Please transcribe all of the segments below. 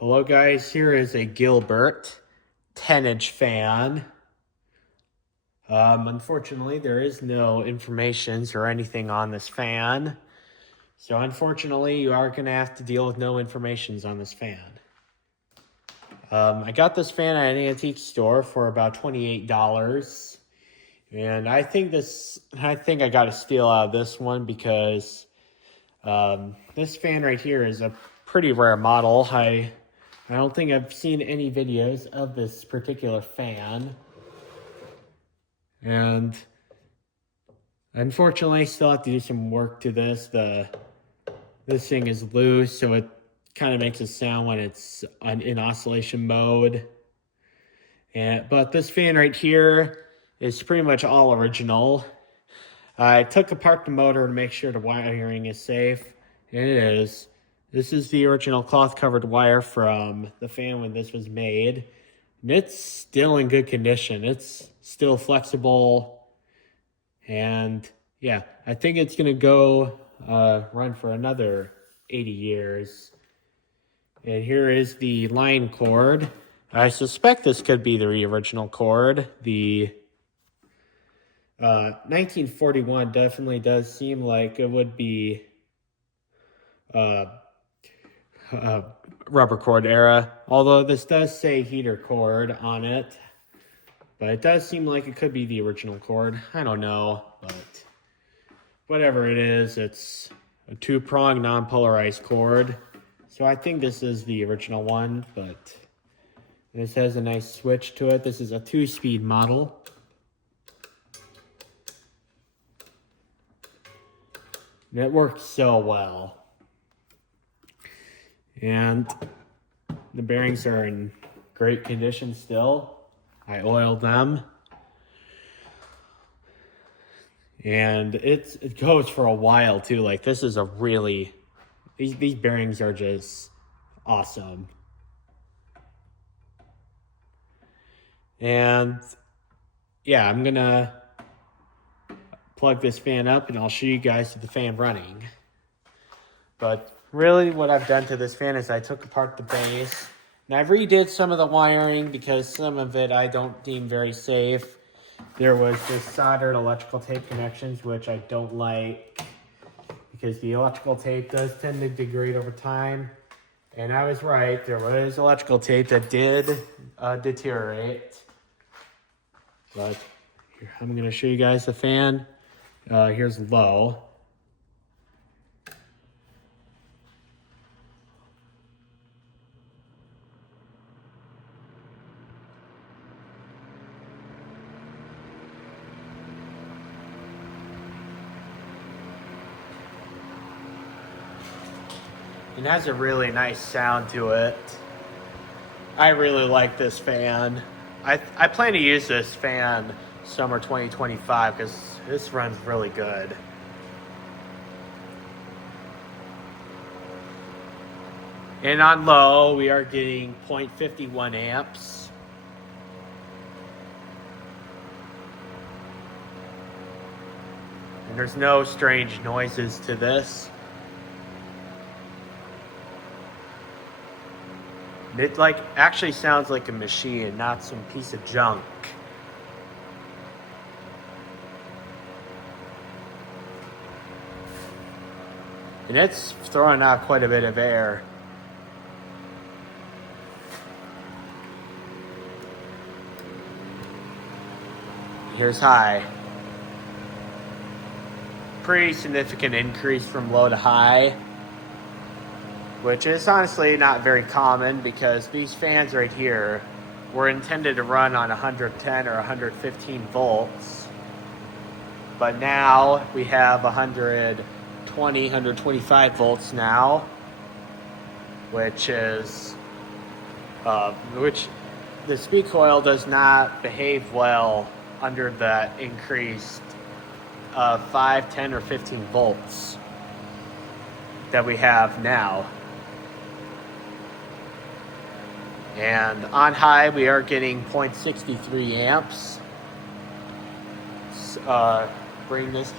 Hello guys, here is a Gilbert 10-inch fan. Unfortunately, there is no informations or anything on this fan. So unfortunately, you are going to have to deal with no informations on this fan. I got this fan at an antique store for about $28. And I think I got a steal out of this one because this fan right here is a pretty rare model. I don't think I've seen any videos of this particular fan. And unfortunately, I still have to do some work to this. This thing is loose, so it kind of makes a sound when it's in oscillation mode. But this fan right here is pretty much all original. I took apart the motor to make sure the wiring is safe. And it is. This is the original cloth-covered wire from the fan when this was made. And it's still in good condition. It's still flexible. And yeah, I think it's going to go run for another 80 years. And here is the line cord. I suspect this could be the original cord. The 1941 definitely does seem like it would be rubber cord era, although this does say heater cord on it, but it does seem like it could be the original cord. I don't know, but whatever it is, it's a two-prong non-polarized cord, so I think this is the original one. But this has a nice switch to it. This is a 2-speed model. And it works so well. And the bearings are in great condition still. I oiled them. And it goes for a while too. Like, this is a really, these bearings are just awesome. And yeah, I'm gonna plug this fan up and I'll show you guys the fan running. But really what I've done to this fan is I took apart the base and I redid some of the wiring because some of it I don't deem very safe. There was this soldered electrical tape connections, which I don't like because the electrical tape does tend to degrade over time. And I was right, there was electrical tape that did deteriorate. But here, I'm gonna show you guys the fan. Here's low. It has a really nice sound to it. I really like this fan. I plan to use this fan summer 2025 because this runs really good. And on low, we are getting 0.51 amps. And there's no strange noises to this. It actually sounds like a machine, not some piece of junk. And it's throwing out quite a bit of air. Here's high. Pretty significant increase from low to high, which is honestly not very common because these fans right here were intended to run on 110 or 115 volts. But now we have 120, 125 volts now, which the speed coil does not behave well under that increased 5, 10, or 15 volts that we have now. And on high, we are getting 0.63 amps. Bring this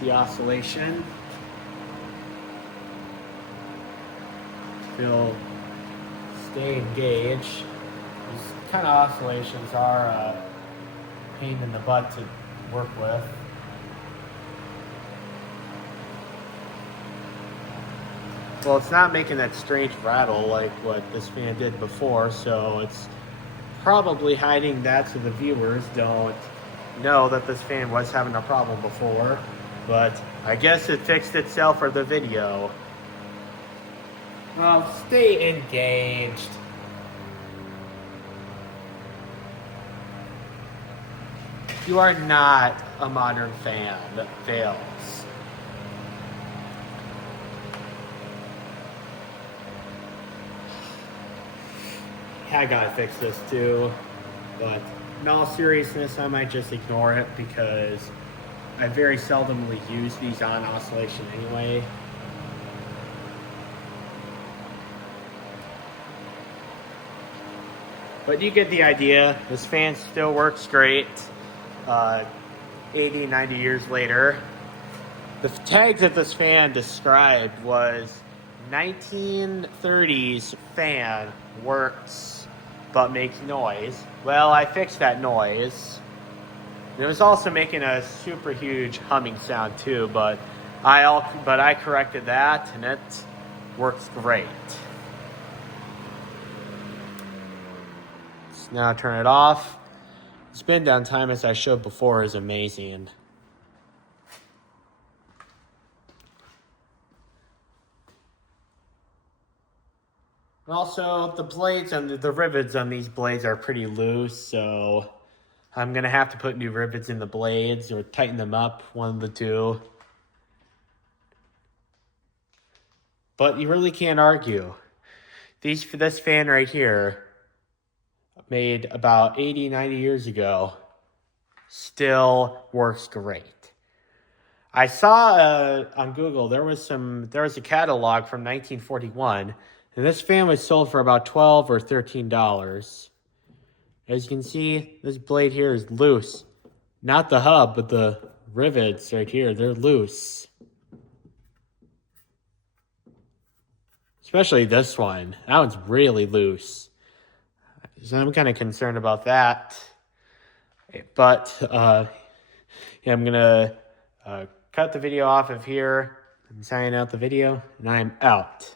to stay engaged. These kind of oscillations are a pain in the butt to work with. Well, it's not making that strange rattle like what this fan did before, so it's probably hiding that so the viewers don't know that this fan was having a problem before. But I guess it fixed itself for the video. Well, stay engaged. You are not a modern fan that fails. I gotta fix this too, but in all seriousness, I might just ignore it because I very seldomly use these on oscillation anyway. But you get the idea. This fan still works great 80, 90 years later. The tag that this fan described was 1930s fan works but makes noise. Well, I fixed that noise. It was also making a super huge humming sound too, but I corrected that and it works great. Let's now turn it off. Spin down time, as I showed before, is amazing. Also, the blades and the rivets on these blades are pretty loose, so I'm going to have to put new rivets in the blades or tighten them up, one of the two. But you really can't argue. This fan right here, made about 80, 90 years ago, still works great. I saw on Google there was a catalog from 1941, and this fan was sold for about $12 or $13. As you can see, this blade here is loose. Not the hub, but the rivets right here, they're loose. Especially this one. That one's really loose. So I'm kind of concerned about that. But yeah, I'm going to cut the video off of here. I'm signing out the video, and I'm out.